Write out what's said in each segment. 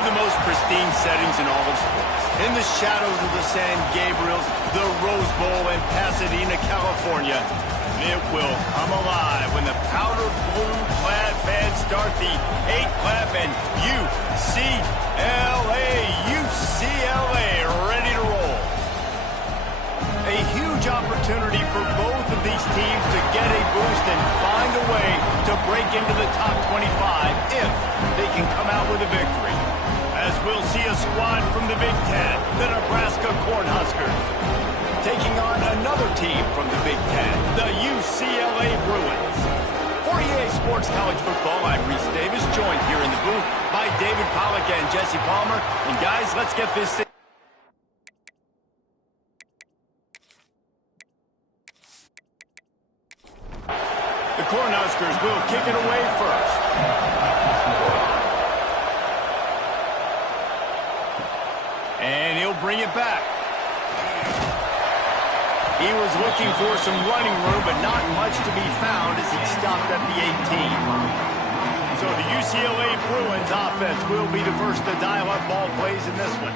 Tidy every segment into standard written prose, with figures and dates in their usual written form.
of the most pristine settings in all of sports. In the shadows of the San Gabriels, the Rose Bowl in Pasadena, California, it will come alive when the powder blue-clad fans start the 8-clap and UCLA ready to roll. A huge opportunity for both of these teams to get a boost and find a way to break into the top 25 if they can come out with a victory. As we'll see a squad from the Big Ten, the Nebraska Cornhuskers, taking on another team from the Big Ten, the UCLA Bruins. For EA Sports College Football, I'm Reese Davis, joined here in the booth by David Pollack and Jesse Palmer. And guys, let's get this thing. The Cornhuskers will kick it away first. And he'll bring it back. He was looking for some running room, but not much to be found as he stopped at the 18. So the UCLA Bruins offense will be the first to dial up ball plays in this one.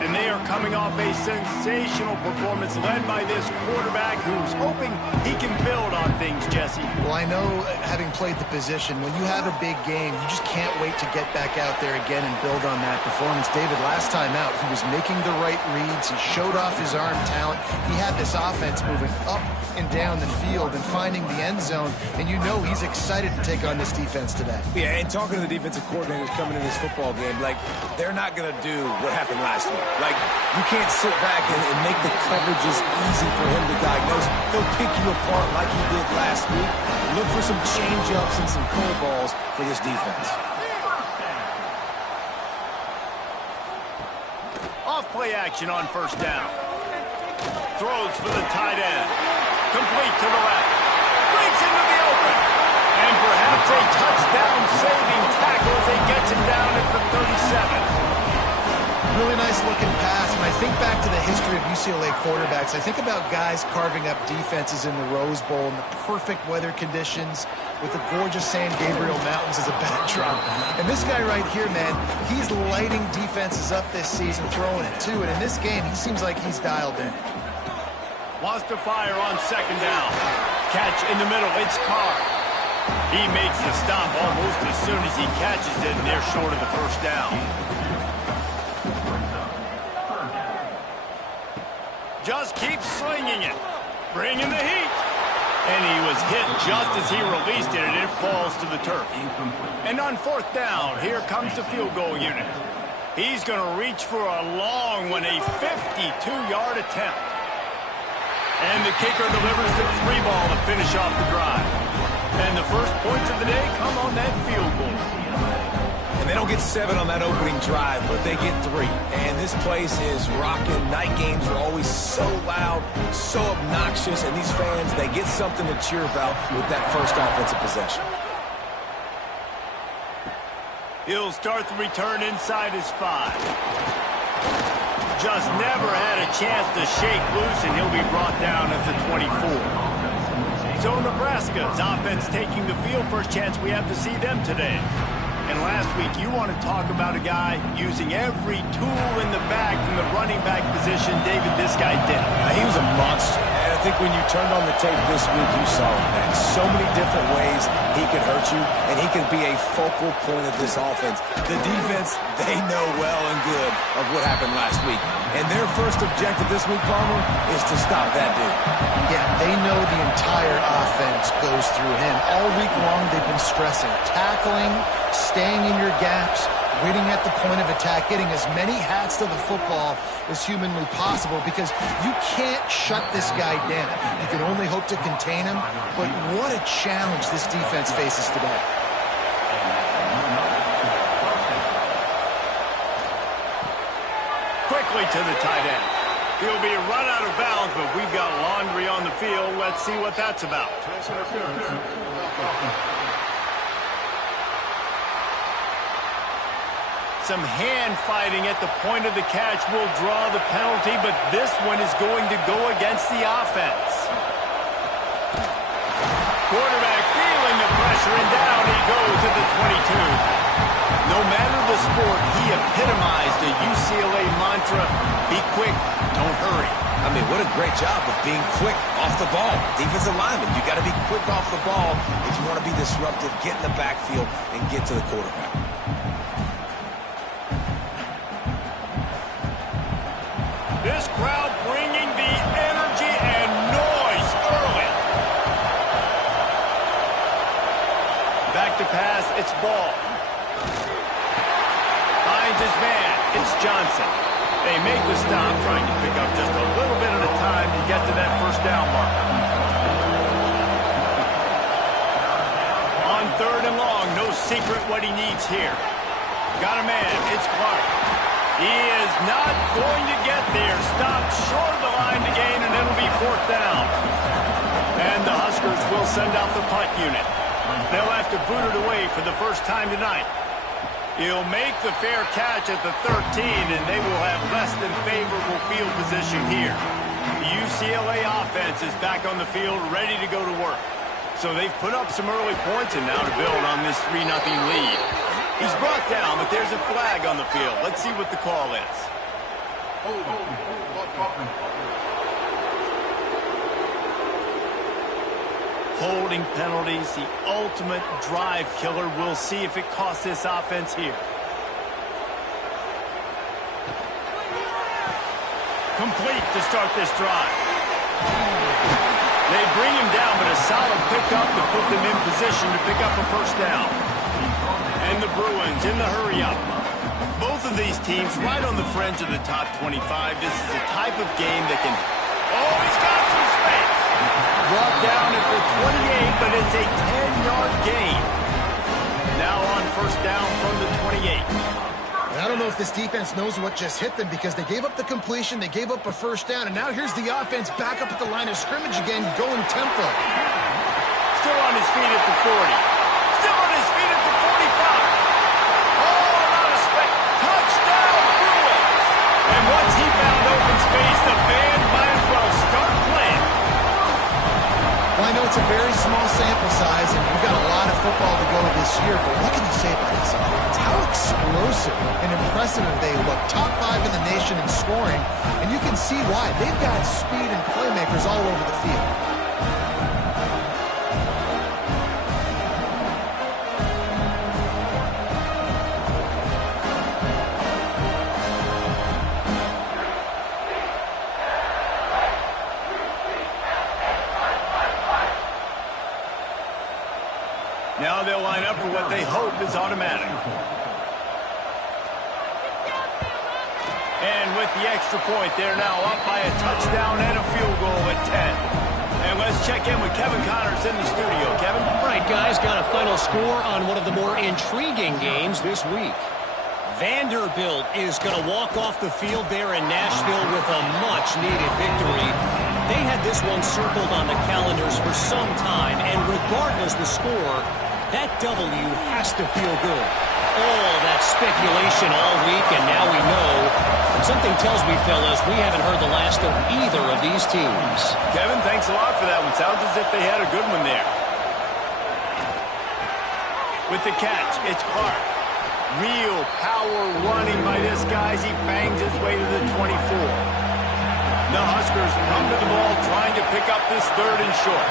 And they are coming off a sensational performance led by this quarterback who's hoping he can build on things, Jesse. Well, I know, having played the position, when you have a big game, you just can't wait to get back out there again and build on that performance. David, last time out, he was making the right reads. He showed off his arm talent. He had this offense moving up and down the field and finding the end zone. And you know he's excited to take on this defense today. Yeah, and talking to the defensive coordinators coming in this football game, like, they're not going to do what happened last week. Like, you can't sit back and make the coverages easy for him to diagnose. He'll pick you apart like he did last week. Look for some change-ups and some curveballs for this defense. Off-play action on first down. Throws for the tight end. Complete to the left. Breaks into the open. And perhaps a touchdown-saving tackle as he gets him down at the 37. Really nice looking pass. When I think back to the history of UCLA quarterbacks, I think about guys carving up defenses in the Rose Bowl in the perfect weather conditions with the gorgeous San Gabriel Mountains as a backdrop. And this guy right here, man, he's lighting defenses up this season, throwing it too. And in this game, he seems like he's dialed in. Wants to fire on second down. Catch in the middle. It's Carr. He makes the stop almost as soon as he catches it, and they're short of the first down. Just keeps slinging it. Bringing the heat. And he was hit just as he released it, and it falls to the turf. And on fourth down, here comes the field goal unit. He's going to reach for a long one, a 52-yard attempt. And the kicker delivers the 3 ball to finish off the drive. And the first points of the day come on that field goal. And they don't get 7 on that opening drive, but they get 3. And this place is rocking. Night games are always so loud, so obnoxious, and these fans, they get something to cheer about with that first offensive possession. He'll start the return inside his 5. Just never had a chance to shake loose, and he'll be brought down at the 24. So Nebraska's offense taking the field. First chance we have to see them today. And last week, you want to talk about a guy using every tool in the bag from the running back position. David, this guy did it. He was a monster. And I think when you turned on the tape this week, you saw it, man. So many different ways he could hurt you, and he can be a focal point of this offense. The defense, they know well and good of what happened last week. And their first objective this week, Palmer, is to stop that dude. Yeah, they know the entire offense goes through him. All week long, they've been stressing tackling, staying in your gaps, waiting at the point of attack, getting as many hats to the football as humanly possible, because you can't shut this guy down. You can only hope to contain him, but what a challenge this defense faces today. Quickly to the tight end. He'll be run out of bounds, but we've got laundry on the field. Let's see what that's about. Some hand fighting at the point of the catch will draw the penalty, but this one is going to go against the offense. Quarterback feeling the pressure, and down he goes at the 22. No matter the sport, he epitomized the UCLA mantra, be quick, don't hurry. I mean, what a great job of being quick off the ball. Defensive lineman, you got to be quick off the ball if you want to be disruptive, get in the backfield, and get to the quarterback. This crowd bringing the energy and noise early. Back to pass, it's Ball. Finds his man, it's Johnson. They make the stop, trying to pick up just a little bit at a time to get to that first down marker. On 3rd and long, no secret what he needs here. Got a man, it's Clark. He is not going to get there. Stopped short of the line to gain, and it'll be 4th down. And the Huskers will send out the punt unit. They'll have to boot it away for the first time tonight. He'll make the fair catch at the 13, and they will have less than favorable field position here. The UCLA offense is back on the field, ready to go to work. So they've put up some early points and now to build on this 3-0 lead. He's brought down, but there's a flag on the field. Let's see what the call is. Holding penalties, the ultimate drive killer. We'll see if it costs this offense here. Complete to start this drive. They bring him down, but a solid pickup to put them in position to pick up a first down. And the Bruins in the hurry-up. Both of these teams right on the fringe of the top 25. This is the type of game that can... Oh, he's got some space. Brought down at the 28, but it's a 10-yard gain. Now on first down from the 28. I don't know if this defense knows what just hit them because they gave up the completion, they gave up a first down, and now here's the offense back up at the line of scrimmage again, going tempo. Still on his feet at the 40. Still on his feet at the 45. Oh, not a space. Touchdown, Bruins. And once he found open space, the band might as well start playing. Well, I know it's a very small sample size, and we've got a lot of football to go this year, but what can you say about this offense? How explosive and impressive they look. Top 5 in the nation in scoring, and you can see why. They've got speed and playmakers all over the field. Now they'll line up for what they hope is automatic. And with the extra point, they're now up by a touchdown and a field goal at 10. And let's check in with Kevin Connors in the studio. Kevin? All right, guys, got a final score on one of the more intriguing games this week. Vanderbilt is going to walk off the field there in Nashville with a much-needed victory. They had this one circled on the calendars for some time, and regardless the score, that W has to feel good. All that speculation all week, and now we know. And something tells me, fellas, we haven't heard the last of either of these teams. Kevin, thanks a lot for that one. Sounds as if they had a good one there. With the catch, it's Clark. Real power running by this guy as he bangs his way to the 24. The Huskers come to the ball trying to pick up this 3rd and short.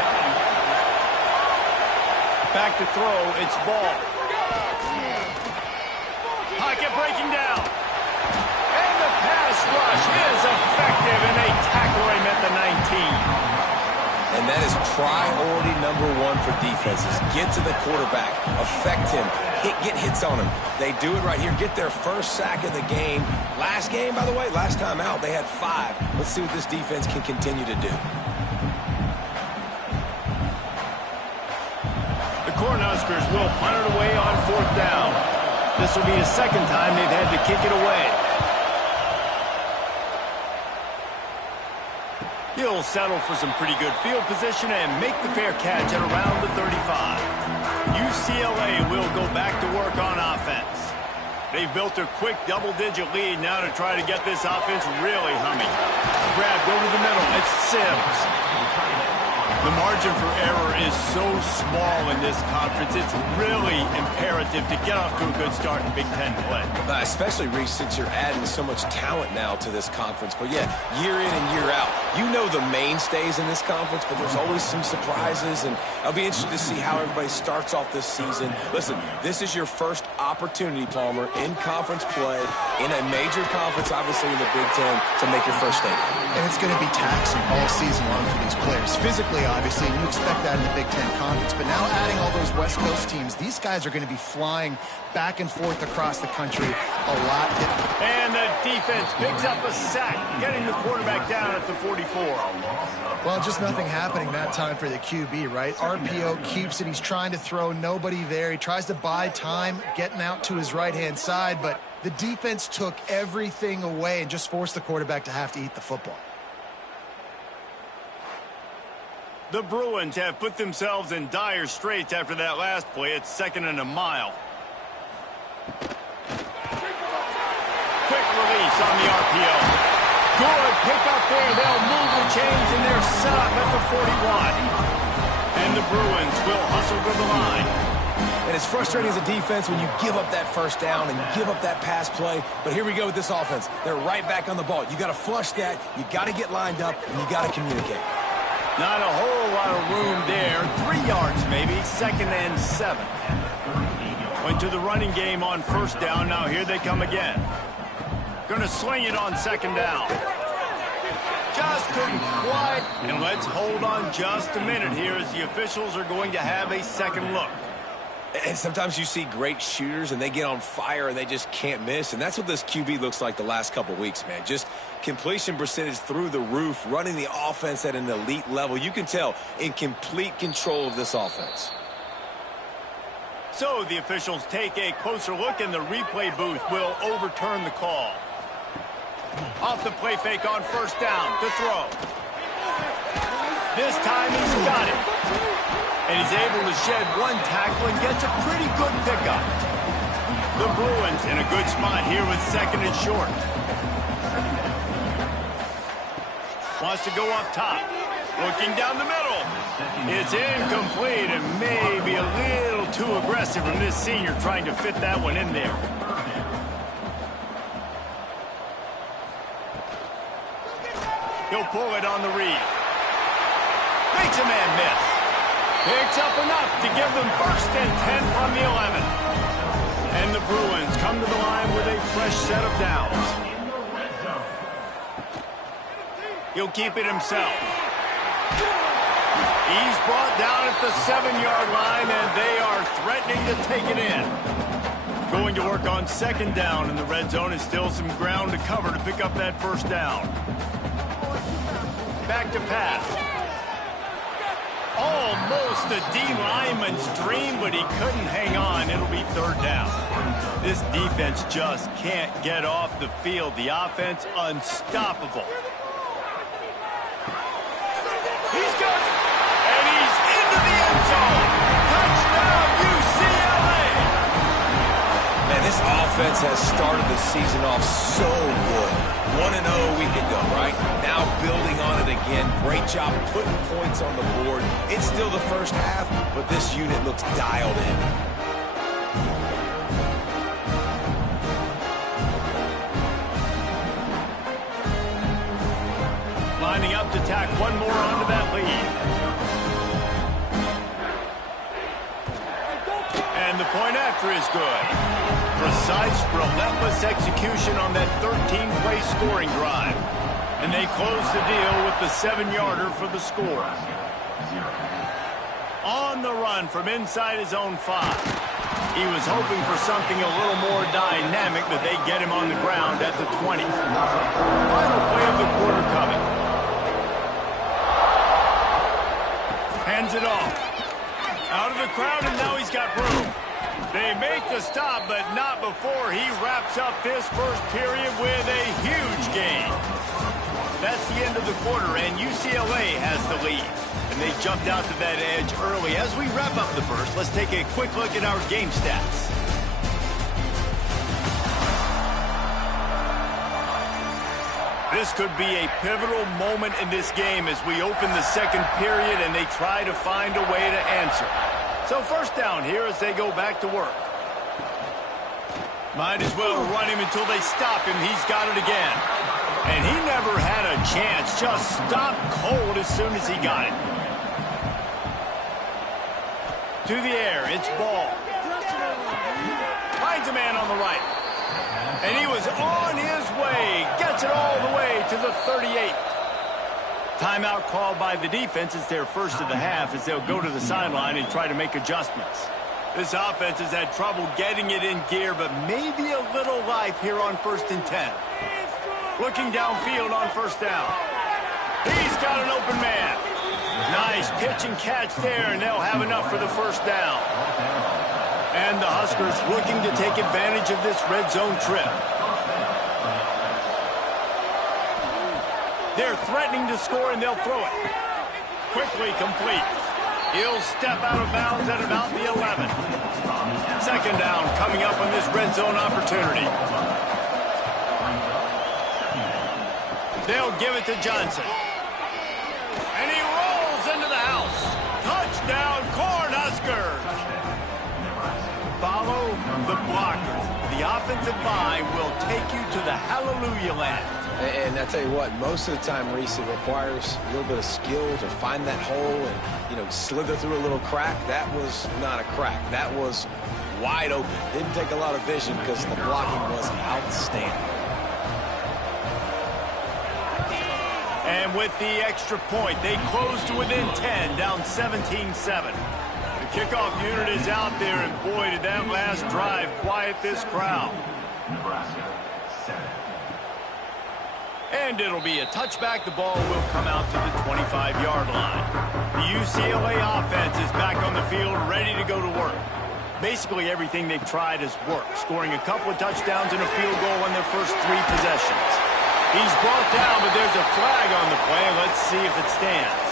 Back to throw, it's Ball. Pocket breaking down. And the pass rush is effective, and they tackle him at the 19. And that is priority number 1 for defenses. Get to the quarterback, affect him, get hits on him. They do it right here, get their first sack of the game. Last game, by the way, last time out, they had 5. Let's see what this defense can continue to do. The Cornhuskers will punt it away on 4th down. This will be the 2nd time they've had to kick it away. He'll settle for some pretty good field position and make the fair catch at around the 35. UCLA will go back to work on offense. They've built a quick double-digit lead now to try to get this offense really humming. Grabbed over the middle. It's Sims. The margin for error is so small in this conference. It's really imperative to get off to a good start in Big Ten play. Especially, Reese, since you're adding so much talent now to this conference. But, yeah, year in and year out, you know the mainstays in this conference, but there's always some surprises, and I'll be interested to see how everybody starts off this season. Listen, this is your first opportunity, Palmer, in conference play, in a major conference, obviously in the Big Ten, to make your first statement. And it's going to be taxing all season long for these players. Physically, obviously, and you expect that in the Big Ten Conference. But now adding all those West Coast teams, these guys are going to be flying back and forth across the country a lot. And the defense picks up a sack, getting the quarterback down at the 44. Well, just nothing happening that time for the QB, right? RPO keeps it. He's trying to throw, nobody there. He tries to buy time, getting out to his right-hand side, but the defense took everything away and just forced the quarterback to have to eat the football. The Bruins have put themselves in dire straits after that last play. It's 2nd and a mile. Quick release on the RPO. Good pick up there. They'll move the chains, and they're set up at the 41. And the Bruins will hustle to the line. And it's frustrating as a defense when you give up that first down and give up that pass play. But here we go with this offense. They're right back on the ball. You got to flush that. You got to get lined up, and you got to communicate. Not a whole lot of room there. 3 yards maybe. 2nd and 7. Went to the running game on first down. Now here they come again. Going to swing it on 2nd down. Just couldn't quite. And let's hold on just a minute here as the officials are going to have a second look. And sometimes you see great shooters and they get on fire and they just can't miss. And that's what this QB looks like the last couple weeks, man. Just completion percentage through the roof, running the offense at an elite level. You can tell in complete control of this offense. So the officials take a closer look and the replay booth will overturn the call. Off the play fake on first down to throw. This time he's got it. And he's able to shed one tackle and gets a pretty good pickup. The Bruins in a good spot here with 2nd and short. Wants to go up top. Looking down the middle. It's incomplete and maybe a little too aggressive from this senior trying to fit that one in there. He'll pull it on the read. Makes a man miss. Picks up enough to give them 1st and 10 from the 11. And the Bruins come to the line with a fresh set of downs. He'll keep it himself. He's brought down at the 7-yard line, and they are threatening to take it in. Going to work on 2nd down in the red zone, and still some ground to cover to pick up that 1st down. Back to pass. Almost a D lineman's dream, but he couldn't hang on. It'll be 3rd down. This defense just can't get off the field. The offense unstoppable. He's got it. And he's into the end zone. Touchdown, UCLA. Man, this offense has started the season off so good. 1-0 a week ago, right? Now building on it again. Great job putting points on the board. It's still the first half, but this unit looks dialed in. Lining up to tack one more onto that lead. And the point after is good. Precise, relentless execution on that 13-play scoring drive. And they close the deal with the 7-yarder for the score. On the run from inside his own 5. He was hoping for something a little more dynamic, but they get him on the ground at the 20. Final play of the quarter coming. Hands it off. Out of the crowd, and now he's got room. They make the stop, but not before he wraps up this first period with a huge gain. That's the end of the quarter, and UCLA has the lead. And they jumped out to that edge early. As we wrap up the first, let's take a quick look at our game stats. This could be a pivotal moment in this game as we open the second period and they try to find a way to answer. So first down here as they go back to work. Might as well run him until they stop him. He's got it again. And he never had a chance. Just stopped cold as soon as he got it. To the air, it's Ball. Finds a man on the right. And he was on his way. Gets it all the way to the 38. Timeout called by the defense. It's their first of the half as they'll go to the sideline and try to make adjustments. This offense has had trouble getting it in gear, but maybe a little life here on 1st and 10. Looking downfield on first down. He's got an open man. Nice pitch and catch there, and they'll have enough for the first down. And the Huskers looking to take advantage of this red zone trip. They're threatening to score, and they'll throw it. Quickly complete. He'll step out of bounds at about the 11. Second down coming up on this red zone opportunity. They'll give it to Johnson. And he rolls into the house. Touchdown, Cornhuskers. Follow the blockers. The offensive line will take you to the hallelujah land. And I tell you what, most of the time, Reese, it requires a little bit of skill to find that hole and, slither through a little crack. That was not a crack. That was wide open. Didn't take a lot of vision because the blocking was outstanding. And with the extra point, they close to within 10, down 17-7. The kickoff unit is out there, and boy, did that last drive quiet this crowd. Nebraska, 7. And it'll be a touchback. The ball will come out to the 25-yard line. The UCLA offense is back on the field, ready to go to work. Basically, everything they've tried has worked, scoring a couple of touchdowns and a field goal on their first 3 possessions. He's brought down, but there's a flag on the play. Let's see if it stands.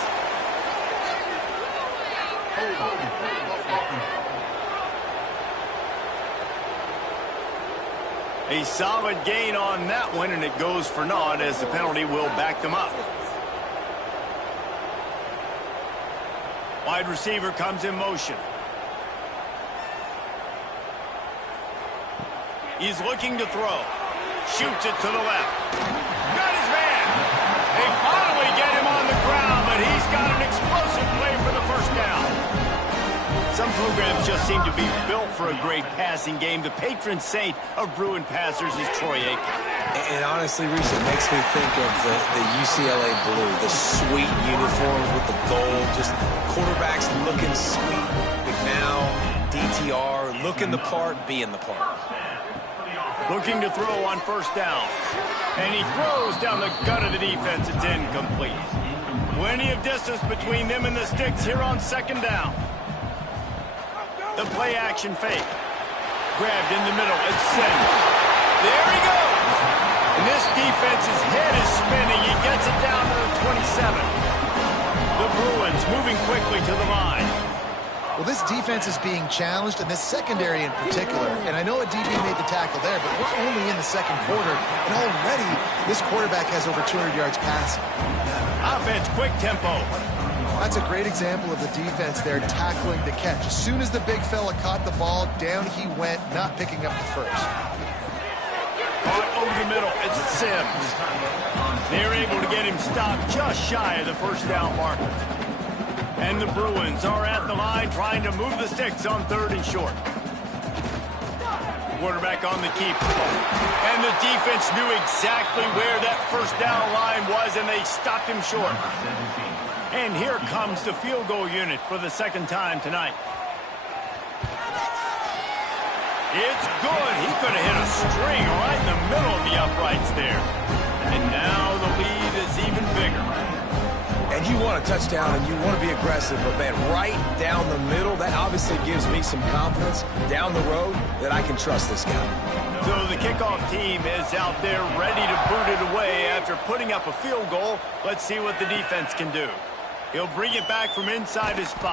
A solid gain on that one, and it goes for naught as the penalty will back them up. Wide receiver comes in motion. He's looking to throw. Shoots it to the left. Got his man. They finally get him on the ground, but he's got an explosive play for the first down. Some programs just seem to be built for a great passing game. The patron saint of Bruin passers is Troy Aikman. And honestly, Reese, it makes me think of the UCLA blue, the sweet uniforms with the gold, just quarterbacks looking sweet. McNown, DTR, looking the part, being the part. Looking to throw on first down. And he throws down the gut of the defense. It's incomplete. Plenty of distance between them and the sticks here on second down. The play action fake. Grabbed in the middle. It's sent. There he goes. And this defense's head is spinning. He gets it down to the 27. The Bruins moving quickly to the line. Well, this defense is being challenged, and this secondary in particular. And I know a DB made the tackle there, but we're only in the second quarter, and already this quarterback has over 200 yards passing. Offense, quick tempo. That's a great example of the defense there tackling the catch. As soon as the big fella caught the ball, down he went, not picking up the first. Caught over the middle. It's Sims. They're able to get him stopped just shy of the first down marker. And the Bruins are at the line trying to move the sticks on third and short. Quarterback on the keeper. And the defense knew exactly where that first down line was, and they stopped him short. And here comes the field goal unit for the second time tonight. It's good. He could have hit a string right in the middle of the uprights there. And now the lead is even bigger. And you want a touchdown and you want to be aggressive, but man, right down the middle, that obviously gives me some confidence down the road that I can trust this guy. So the kickoff team is out there ready to boot it away after putting up a field goal. Let's see what the defense can do. He'll bring it back from inside his 5.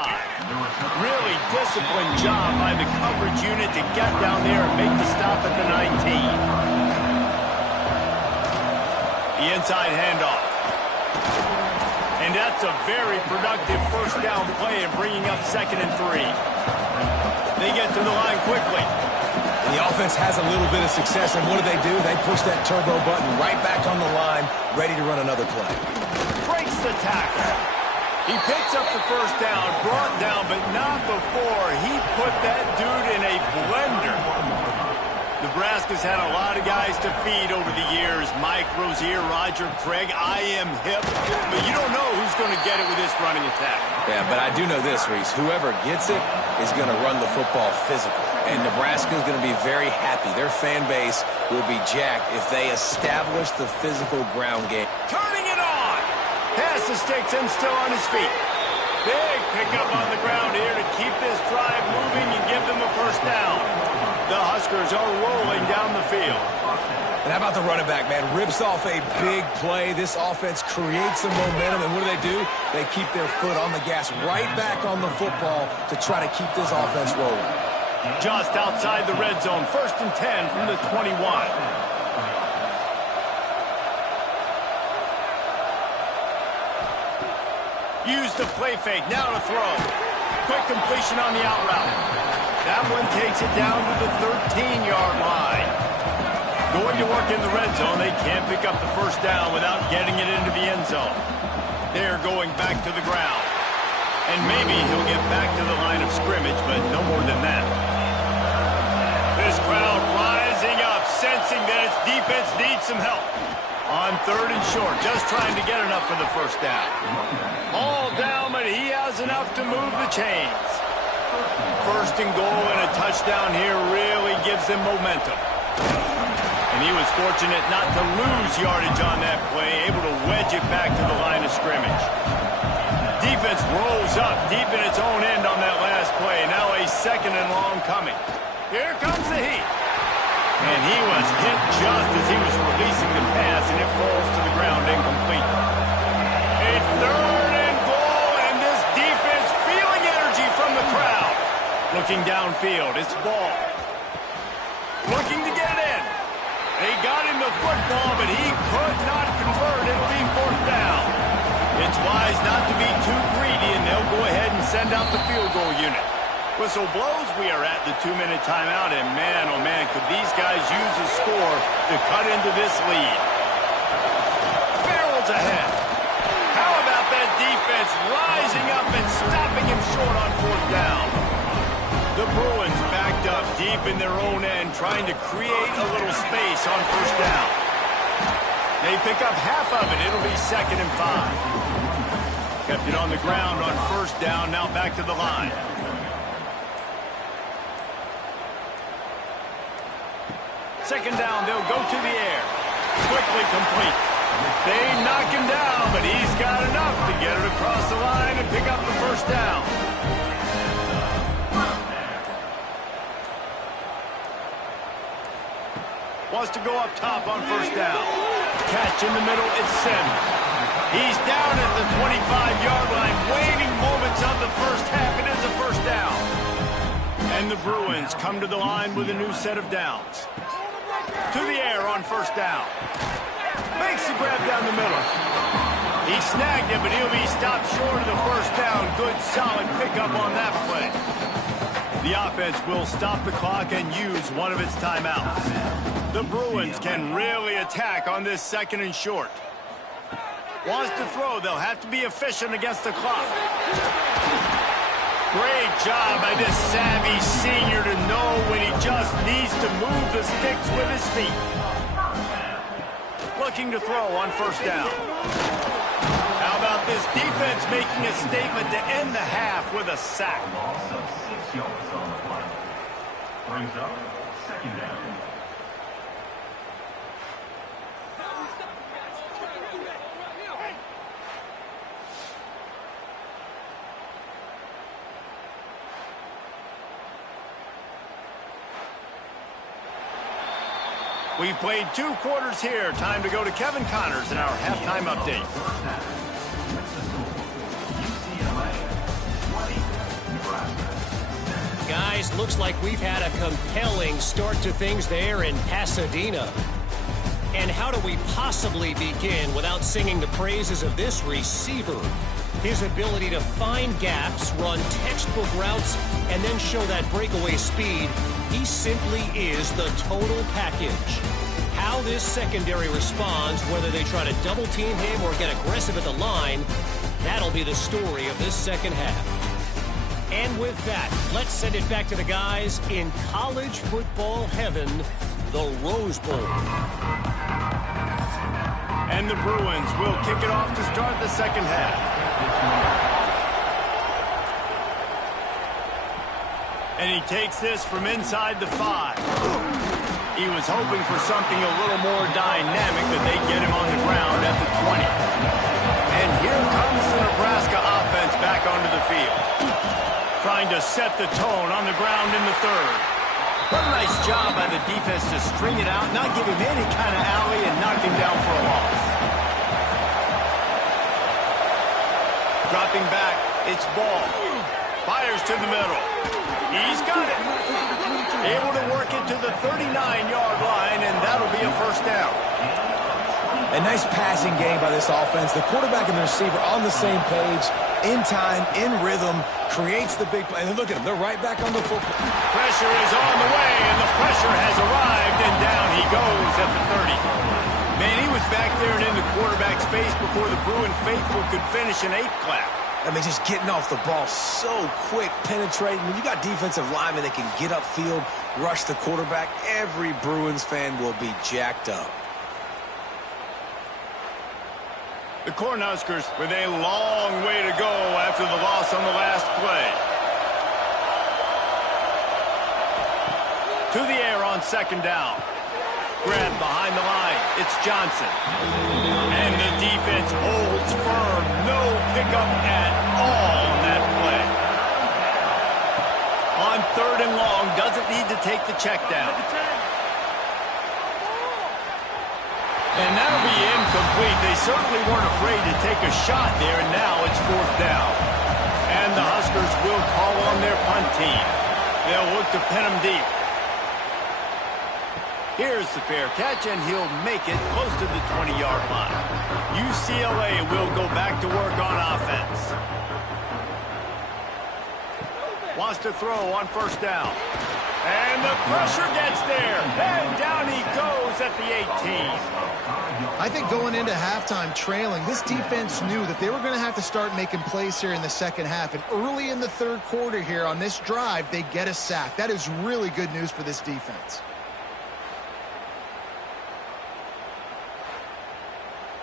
Really disciplined job by the coverage unit to get down there and make the stop at the 19. The inside handoff. And that's a very productive first down play and bringing up 2nd and 3. They get to the line quickly. The offense has a little bit of success, and what do? They push that turbo button right back on the line, ready to run another play. Breaks the tackle. He picks up the first down, brought down, but not before he put that dude in a blender. Nebraska's had a lot of guys to feed over the years. Mike, Rozier, Roger, Craig. I am hip. But you don't know who's going to get it with this running attack. Yeah, but I do know this, Reese. Whoever gets it is going to run the football physical. And Nebraska's going to be very happy. Their fan base will be jacked if they establish the physical ground game. Turning it on. Pass the sticks and still on his feet. Big pickup on the ground here to keep this drive moving and give them a first down. The Huskers are rolling down the field. And how about the running back, man? Rips off a big play. This offense creates some momentum, and what do? They keep their foot on the gas right back on the football to try to keep this offense rolling. Just outside the red zone, 1st and 10 from the 21. Use the play fake, now to throw. Quick completion on the out route. That one takes it down to the 13-yard line. Going to work in the red zone, they can't pick up the first down without getting it into the end zone. They're going back to the ground. And maybe he'll get back to the line of scrimmage, but no more than that. This crowd rising up, sensing that its defense needs some help. On 3rd and short, just trying to get enough for the first down. All down, but he has enough to move the chains. 1st and goal and a touchdown here really gives them momentum. And he was fortunate not to lose yardage on that play, able to wedge it back to the line of scrimmage. Defense rolls up deep in its own end on that last play. Now a 2nd and long coming. Here comes the heat. And he was hit just as he was releasing the pass, and it falls to the ground incomplete. A 3rd and goal, and this defense feeling energy from the crowd. Looking downfield, it's ball. Looking to get in. They got him the football, but he could not convert. It'll be 4th down. It's wise not to be too greedy, and they'll go ahead and send out the field goal unit. Whistle blows, we are at the 2-minute timeout, and man, oh man, could these guys use a score to cut into this lead. Barrels ahead. How about that defense rising up and stopping him short on 4th down? The Bruins backed up deep in their own end, trying to create a little space on 1st down. They pick up half of it. It'll be 2nd and 5. Kept it on the ground on 1st down, now back to the line. Second down, they'll go to the air. Quickly complete. They knock him down, but he's got enough to get it across the line and pick up the first down. Wants to go up top on 1st down. Catch in the middle, it's Sims. He's down at the 25-yard line, waiting moments of the first half. It is a 1st down. And the Bruins come to the line with a new set of downs. To the air on 1st down. Makes the grab down the middle. He snagged it, but he'll be stopped short of the first down. Good, solid pickup on that play. The offense will stop the clock and use one of its timeouts. The Bruins can really attack on this 2nd and short. Wants to throw. They'll have to be efficient against the clock. Great job by this savvy senior to know when he just needs to move the sticks with his feet. Looking to throw on 1st down. How about this defense making a statement to end the half with a sack? Also 6 yards on the play. Brings up 2nd down. We've played 2 quarters here. Time to go to Kevin Connors in our halftime update. UCLA 20, Nebraska 7. Guys, looks like we've had a compelling start to things there in Pasadena. And how do we possibly begin without singing the praises of this receiver? His ability to find gaps, run textbook routes, and then show that breakaway speed. He simply is the total package. How this secondary responds, whether they try to double team him or get aggressive at the line, that'll be the story of this second half. And with that, let's send it back to the guys in college football heaven, the Rose Bowl. And the Bruins will kick it off to start the second half. And he takes this from inside the 5. He was hoping for something a little more dynamic, that they get him on the ground at the 20. And here comes the Nebraska offense back onto the field, trying to set the tone on the ground in the 3rd. What a nice job by the defense to string it out, not give him any kind of alley, and knock him down for a loss. Dropping back, it's Ball. Fires to the middle. He's got it. Able to work it to the 39-yard line, and that'll be a first down. A nice passing game by this offense. The quarterback and the receiver on the same page, in time, in rhythm, creates the big play. And look at them. They're right back on the football. Pressure is on the way, and the pressure has arrived, and down he goes at the 30. Man, he was back there and in the quarterback's face before the Bruin faithful could finish an 8 clap. I mean, just getting off the ball so quick, penetrating. When you got defensive linemen that can get upfield, rush the quarterback, every Bruins fan will be jacked up. The Cornhuskers with a long way to go after the loss on the last play. To the air on second down. Grab behind the line. It's Johnson. And the defense holds firm. No pickup at all on that play. On 3rd and long, doesn't need to take the check down. And that'll be incomplete. They certainly weren't afraid to take a shot there, and now it's 4th down. And the Huskers will call on their punt team. They'll look to pin them deep. Here's the fair catch, and he'll make it close to the 20-yard line. UCLA will go back to work on offense. Wants to throw on 1st down. And the pressure gets there. And down he goes at the 18. I think going into halftime trailing, this defense knew that they were going to have to start making plays here in the second half. And early in the 3rd quarter here on this drive, they get a sack. That is really good news for this defense.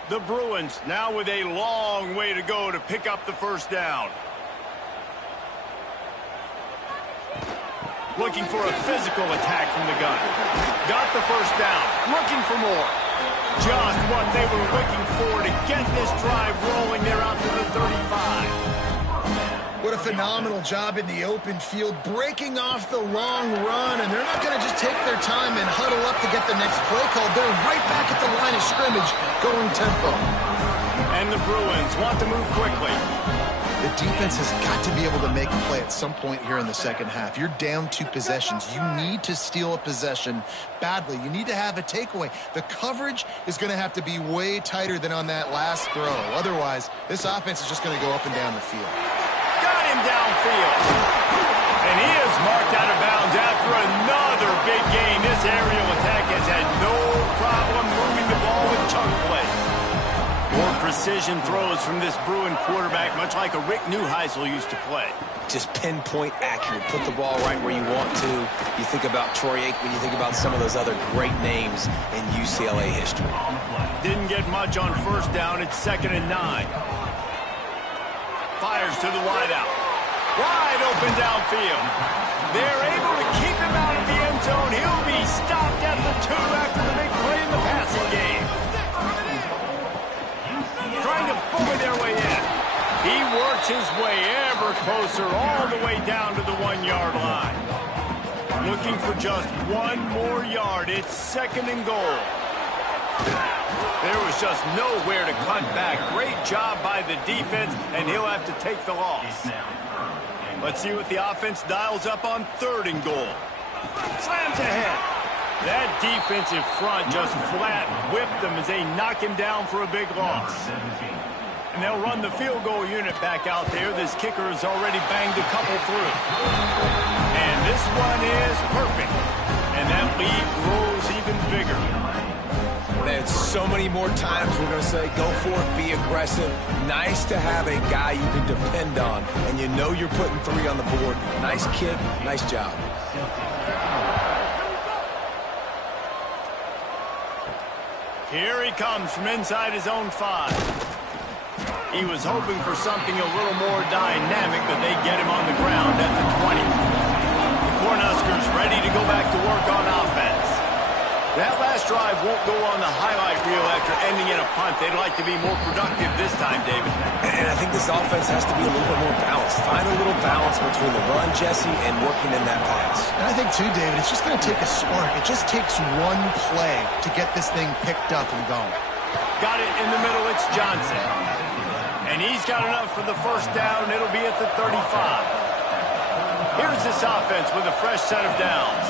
The Bruins now with a long way to go to pick up the 1st down. Looking for a physical attack from the gun. Got the 1st down. Looking for more. Just what they were looking for to get this drive rolling. They're out to the 35. What a phenomenal job in the open field, breaking off the long run, and they're not going to just take their time and huddle up to get the next play call. They're right back at the line of scrimmage, going tempo. And the Bruins want to move quickly. The defense has got to be able to make a play at some point here in the second half. You're down 2 possessions. You need to steal a possession badly. You need to have a takeaway. The coverage is going to have to be way tighter than on that last throw. Otherwise, this offense is just going to go up and down the field. Got him downfield. And he is marked out of bounds after another big gain. This aerial attack has had no problem moving the ball with chunk plays. More precision throws from this Bruin quarterback, much like a Rick Neuheisel used to play. Just pinpoint accurate. Put the ball right where you want to. You think about Troy Aikman, you think about some of those other great names in UCLA history. Didn't get much on 1st down. It's 2nd and 9. Fires to the wideout. Wide open downfield. They're able to keep him out of the end zone. He'll be stopped at the 2 after the big play in the passing game. Trying to bully their way in. He works his way ever closer all the way down to the 1-yard line. Looking for just 1 more yard. It's 2nd and goal. There was just nowhere to cut back. Great job by the defense, and he'll have to take the loss. Let's see what the offense dials up on 3rd and goal. Slams ahead. That defensive front just flat whipped them as they knock him down for a big loss. And they'll run the field goal unit back out there. This kicker has already banged a couple through. And this one is perfect. And that lead grows even bigger. And so many more times we're going to say, go for it, be aggressive. Nice to have a guy you can depend on, and you know you're putting 3 on the board. Nice kid, nice job. Here he comes from inside his own 5. He was hoping for something a little more dynamic, but they get him on the ground at the 20. The Cornhuskers ready to go back to work on offense. That last drive won't go on the highlight reel after ending in a punt. They'd like to be more productive this time, David. And I think this offense has to be a little bit more balanced. Find a little balance between the run, Jesse, and working in that pass. And I think, too, David, it's just going to take a spark. It just takes one play to get this thing picked up and going. Got it in the middle. It's Johnson. And he's got enough for the first down. It'll be at the 35. Here's this offense with a fresh set of downs.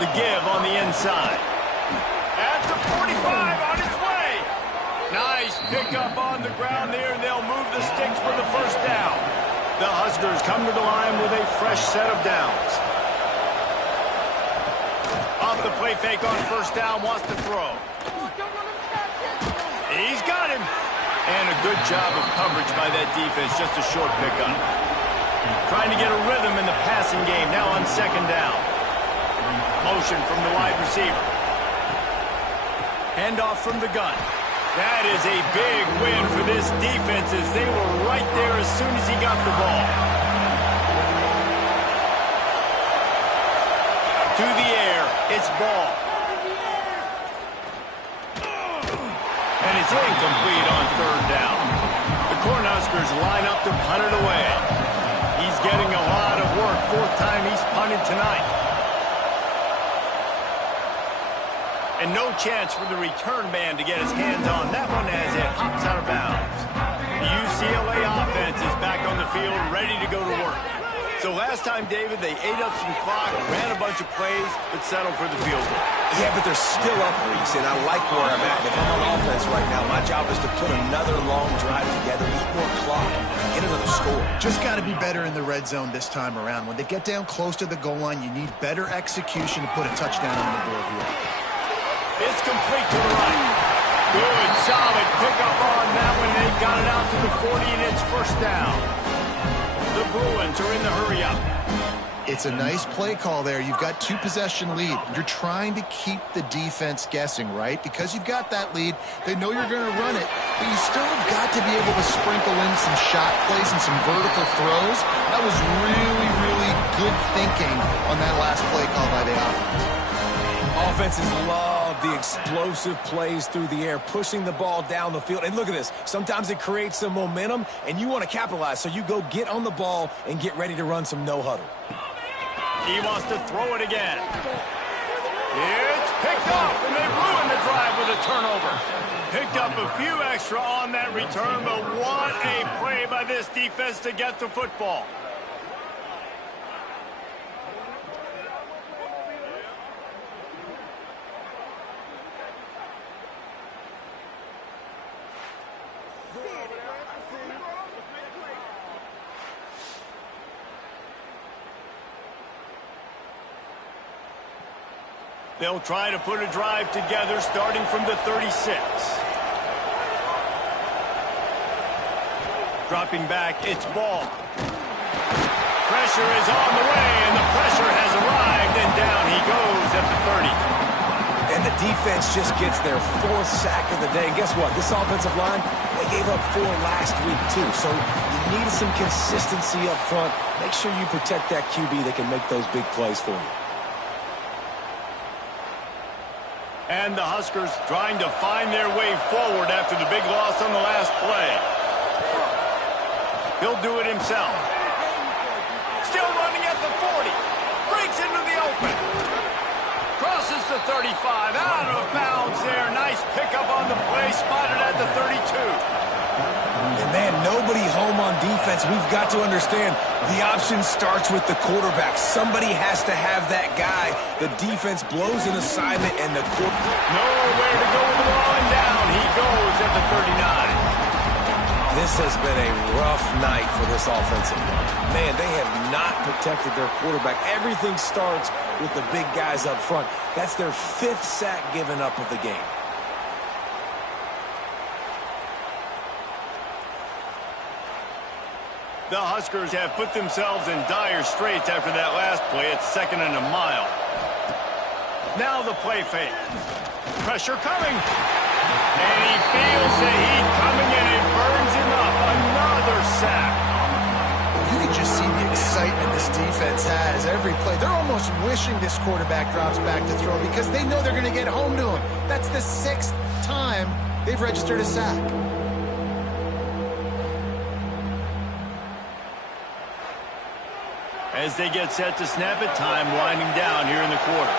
The give on the inside. At the 45, on its way. Nice pickup on the ground there. They'll move the sticks for the first down. The Huskers come to the line with a fresh set of downs. Off the play fake on first down, wants to throw. He's got him. And a good job of coverage by that defense. Just a short pickup. Trying to get a rhythm in the passing game now on second down. Motion from the wide receiver. Handoff from the gun. That is a big win for this defense as they were right there as soon as he got the ball. To the air, it's ball. And it's incomplete on third down. The Cornhuskers line up to punt it away. He's getting a lot of work. 4th time he's punted tonight. And no chance for the return man to get his hands on that one as it hops out of bounds. The UCLA offense is back on the field, ready to go to work. So last time, David, they ate up some clock, ran a bunch of plays, but settled for the field goal. Yeah, but they're still up, Reese, and I like where I'm at. If I'm on offense right now, my job is to put another long drive together, eat more clock, get another score. Just got to be better in the red zone this time around. When they get down close to the goal line, you need better execution to put a touchdown on the board here. It's complete to the right. Good, solid pickup on that one. They got it out to the 40, and it's first down. The Bruins are in the hurry-up. It's a nice play call there. You've got 2-possession lead. You're trying to keep the defense guessing, right? Because you've got that lead, they know you're going to run it, but you still have got to be able to sprinkle in some shot plays and some vertical throws. That was really, really good thinking on that last play call by the offense. Offenses love the explosive plays through the air, pushing the ball down the field. And look at this. Sometimes it creates some momentum, and you want to capitalize. So you go get on the ball and get ready to run some no-huddle. He wants to throw it again. It's picked off, and they ruin the drive with a turnover. Picked up a few extra on that return, but what a play by this defense to get the football. They'll try to put a drive together starting from the 36. Dropping back, it's ball. Pressure is on the way, and the pressure has arrived, and down he goes at the 30. And the defense just gets their 4th sack of the day. And guess what? This offensive line, they gave up 4 last week, too. So you need some consistency up front. Make sure you protect that QB that can make those big plays for you. And the Huskers trying to find their way forward after the big loss on the last play. He'll do it himself. Still running at the 40. Breaks into the open. Crosses the 35. Out of bounds there. Nice pickup on the play. Spotted at the 32. And man, nobody nobody home on defense. We've got to understand the option starts with the quarterback. Somebody has to have that guy. The defense blows an assignment, and the nowhere to go with the ball, and down he goes at the 39. This has been a rough night for this offensive line. Man, they have not protected their quarterback. Everything starts with the big guys up front. That's their 5th sack given up of the game. The Huskers have put themselves in dire straits after that last play. It's 2nd and a mile. Now the play fake. Pressure coming. And he feels the heat coming, and it burns him up. Another sack. You can just see the excitement this defense has every play. They're almost wishing this quarterback drops back to throw because they know they're going to get home to him. That's the 6th time they've registered a sack. As they get set to snap it, time winding down here in the quarter.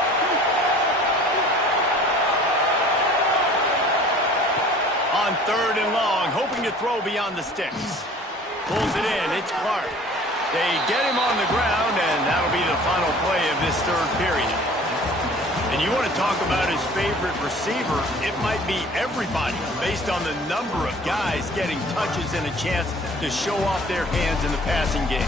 On 3rd and long, hoping to throw beyond the sticks. Pulls it in, it's Clark. They get him on the ground, and that'll be the final play of this 3rd period. And you want to talk about his favorite receiver, it might be everybody, based on the number of guys getting touches and a chance to show off their hands in the passing game.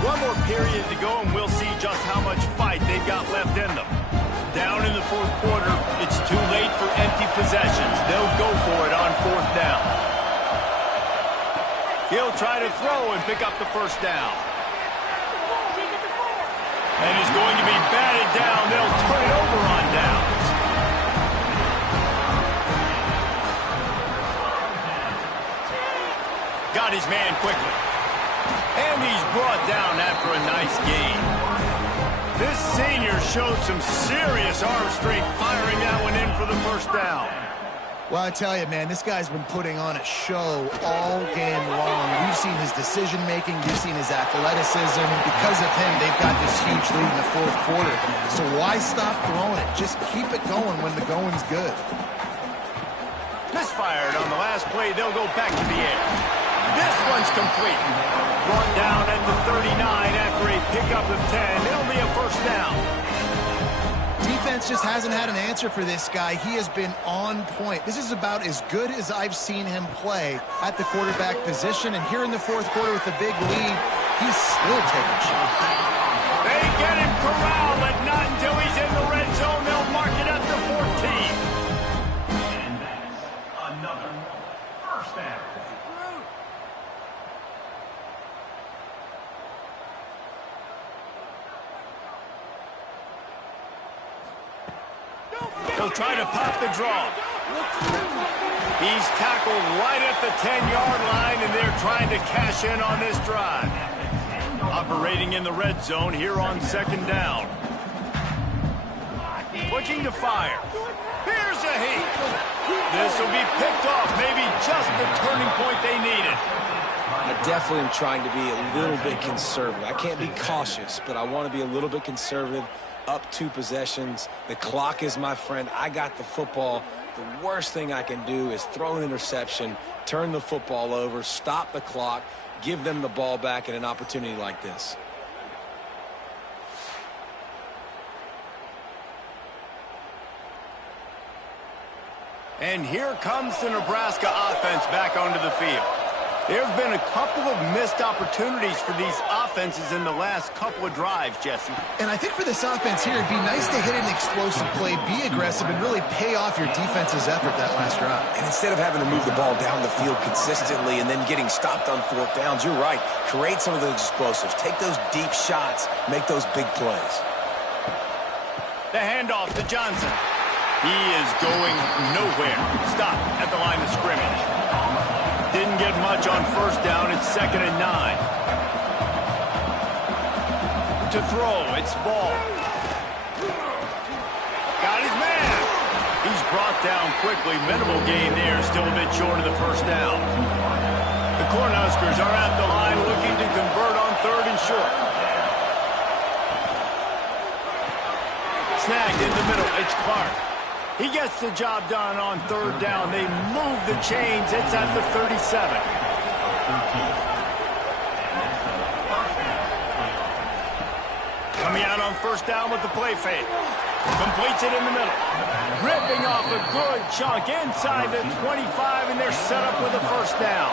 One more period to go, and we'll see just how much fight they've got left in them. Down in the 4th quarter, it's too late for empty possessions. They'll go for it on 4th down. He'll try to throw and pick up the 1st down. And he's going to be batted down. They'll turn it over on downs. Got his man quickly. And he's brought down after a nice gain. This senior shows some serious arm strength, firing that one in for the 1st down. Well, I tell you, man, this guy's been putting on a show all game long. We've seen his decision-making. We've seen his athleticism. Because of him, they've got this huge lead in the 4th quarter. So why stop throwing it? Just keep it going when the going's good. Misfired on the last play. They'll go back to the air. This one's complete. Brought down at the 39 after a pickup of 10. It'll be a 1st down. Defense just hasn't had an answer for this guy. He has been on point. This is about as good as I've seen him play at the quarterback position. And here in the 4th quarter with the big lead, he's still taking shots. They get him corralled, but not until he's in the red zone. They'll mark it at the 14. And that's another 1st down. He'll try to pop the draw. He's tackled right at the 10-yard line, and they're trying to cash in on this drive. Operating in the red zone here on 2nd down. Looking to fire. Here's a heat. This will be picked off, maybe just the turning point they needed. I definitely am trying to be a little bit conservative. I can't be cautious, but I want to be a little bit conservative. Up 2 possessions. The clock is my friend. I got the football. The worst thing I can do is throw an interception, turn the football over, stop the clock, give them the ball back in an opportunity like this. And here comes the Nebraska offense back onto the field. There have been a couple of missed opportunities for these offenses in the last couple of drives, Jesse. And I think for this offense here, it'd be nice to hit an explosive play, be aggressive, and really pay off your defense's effort that last drive. And instead of having to move the ball down the field consistently and then getting stopped on 4th downs, you're right. Create some of those explosives. Take those deep shots. Make those big plays. The handoff to Johnson. He is going nowhere. Stop at the line of scrimmage. Didn't get much on 1st down. It's 2nd and 9. To throw, it's Ball. Got his man. He's brought down quickly. Minimal gain there. Still a bit short of the 1st down. The Cornhuskers are at the line looking to convert on 3rd and short. Snagged in the middle. It's Clark. He gets the job done on third down. They move the chains. It's at the 37. Coming out on first down with the play fake. Completes it in the middle. Ripping off a good chunk inside the 25, and they're set up with a first down.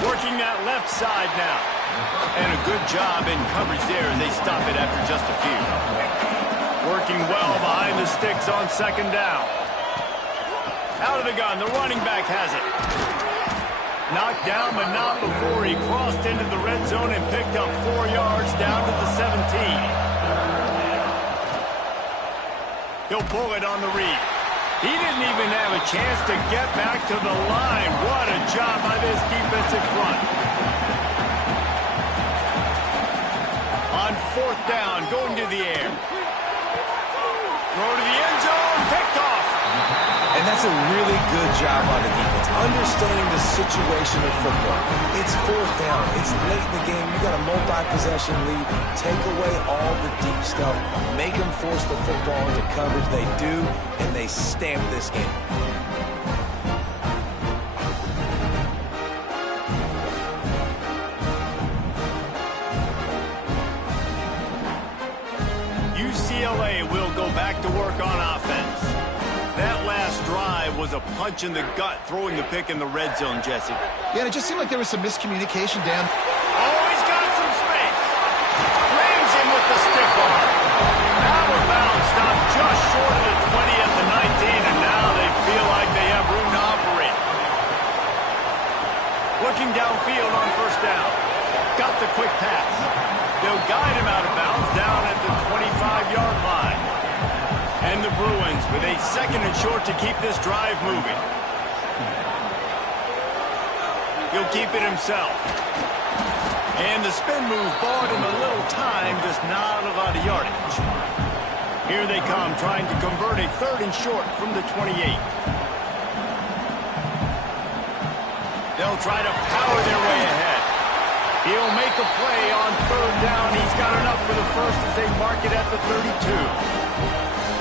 Working that left side now. And a good job in coverage there. They stop it after just a few. Working well behind the sticks on second down. Out of the gun, the running back has it. Knocked down, but not before he crossed into the red zone and picked up 4 yards down to the 17. He'll pull it on the read. He didn't even have a chance to get back to the line. What a job by this defensive front. On fourth down, going to the air. Throw to the end zone, picked off. And that's a really good job by the defense, understanding the situation of football. It's fourth down. It's late in the game. You got a multi-possession lead. Take away all the deep stuff. Make them force the football into coverage. They do, and they stamp this game. UCLA will go back to work on offense. That last drive was a punch in the gut, throwing the pick in the red zone, Jesse. Yeah, it just seemed like there was some miscommunication, Dan. Oh, he's got some space. Rams him with the stiff arm. Out of bounds, stopped just short of the 20 at the 19, and now they feel like they have room to operate. Looking downfield on first down. Got the quick pass. They'll guide him out of bounds down at the 25-yard line. And the Bruins with a second and short to keep this drive moving. He'll keep it himself. And the spin move bought him a little time, just not a lot of yardage. Here they come, trying to convert a third and short from the 28. They'll try to power their way ahead. He'll make a play on third down. He's got enough for the first as they mark it at the 32.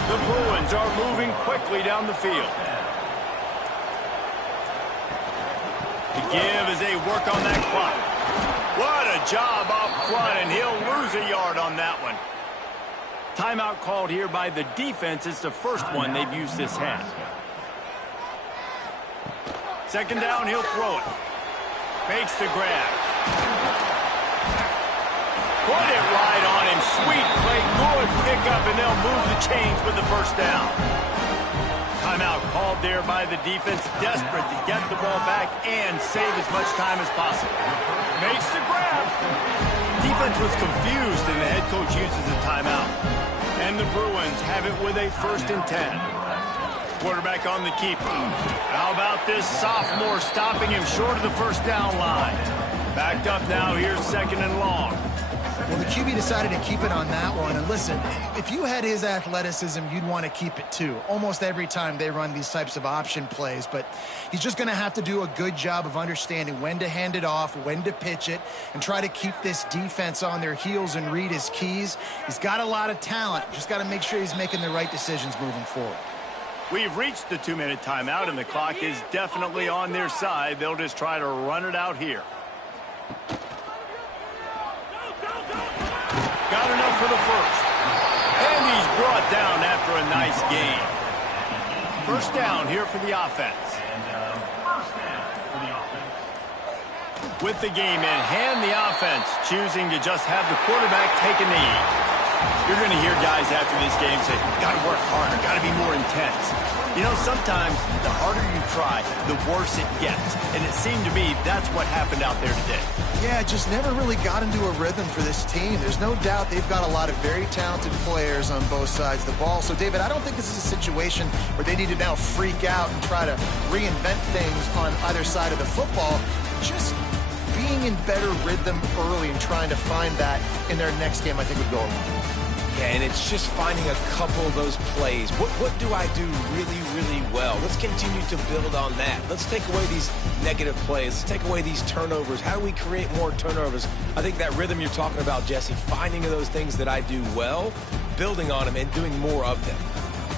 The Bruins are moving quickly down the field. To give as they work on that clock. What a job up front, and he'll lose a yard on that one. Timeout called here by the defense. It's the first one they've used this half. Second down, he'll throw it. Fakes the grab. Put it right on him. Sweet play. Good pickup, and they'll move the chains with the first down. Timeout called there by the defense. Desperate to get the ball back and save as much time as possible. Makes the grab. Defense was confused, and the head coach uses a timeout. And the Bruins have it with a 1st and 10. Quarterback on the keeper. How about this sophomore stopping him short of the first down line? Backed up now. Here's second and long. Well, the QB decided to keep it on that one. And listen, if you had his athleticism, you'd want to keep it too. Almost every time they run these types of option plays. But he's just going to have to do a good job of understanding when to hand it off, when to pitch it, and try to keep this defense on their heels and read his keys. He's got a lot of talent. Just got to make sure he's making the right decisions moving forward. We've reached the 2-minute timeout, and the clock is definitely on their side. They'll just try to run it out here. Got enough for the first. And he's brought down after a nice gain. First down here for the offense. With the game in hand, the offense choosing to just have the quarterback take a knee. You're going to hear guys after this game say, got to work harder, got to be more intense. You know, sometimes the harder you try, the worse it gets. And it seemed to me that's what happened out there today. Yeah, just never really got into a rhythm for this team. There's no doubt they've got a lot of very talented players on both sides of the ball. So, David, I don't think this is a situation where they need to now freak out and try to reinvent things on either side of the football. Just being in better rhythm early and trying to find that in their next game, I think, would go along. Yeah, and it's just finding a couple of those plays. What do I do really, really well? Let's continue to build on that. Let's take away these negative plays. Let's take away these turnovers. How do we create more turnovers? I think that rhythm you're talking about, Jesse, finding those things that I do well, building on them, and doing more of them.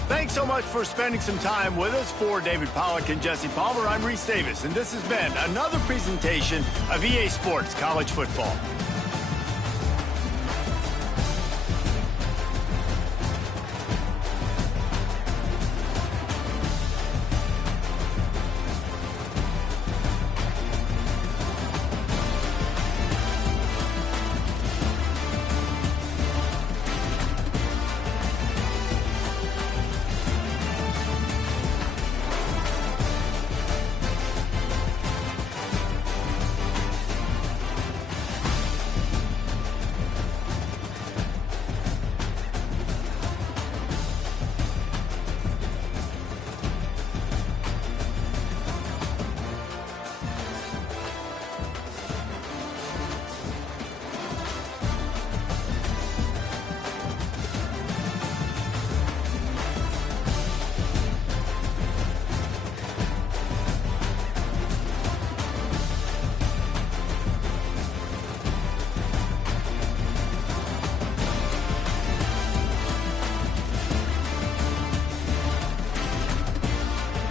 Thanks so much for spending some time with us. For David Pollack and Jesse Palmer, I'm Reese Davis, and this has been another presentation of EA Sports College Football.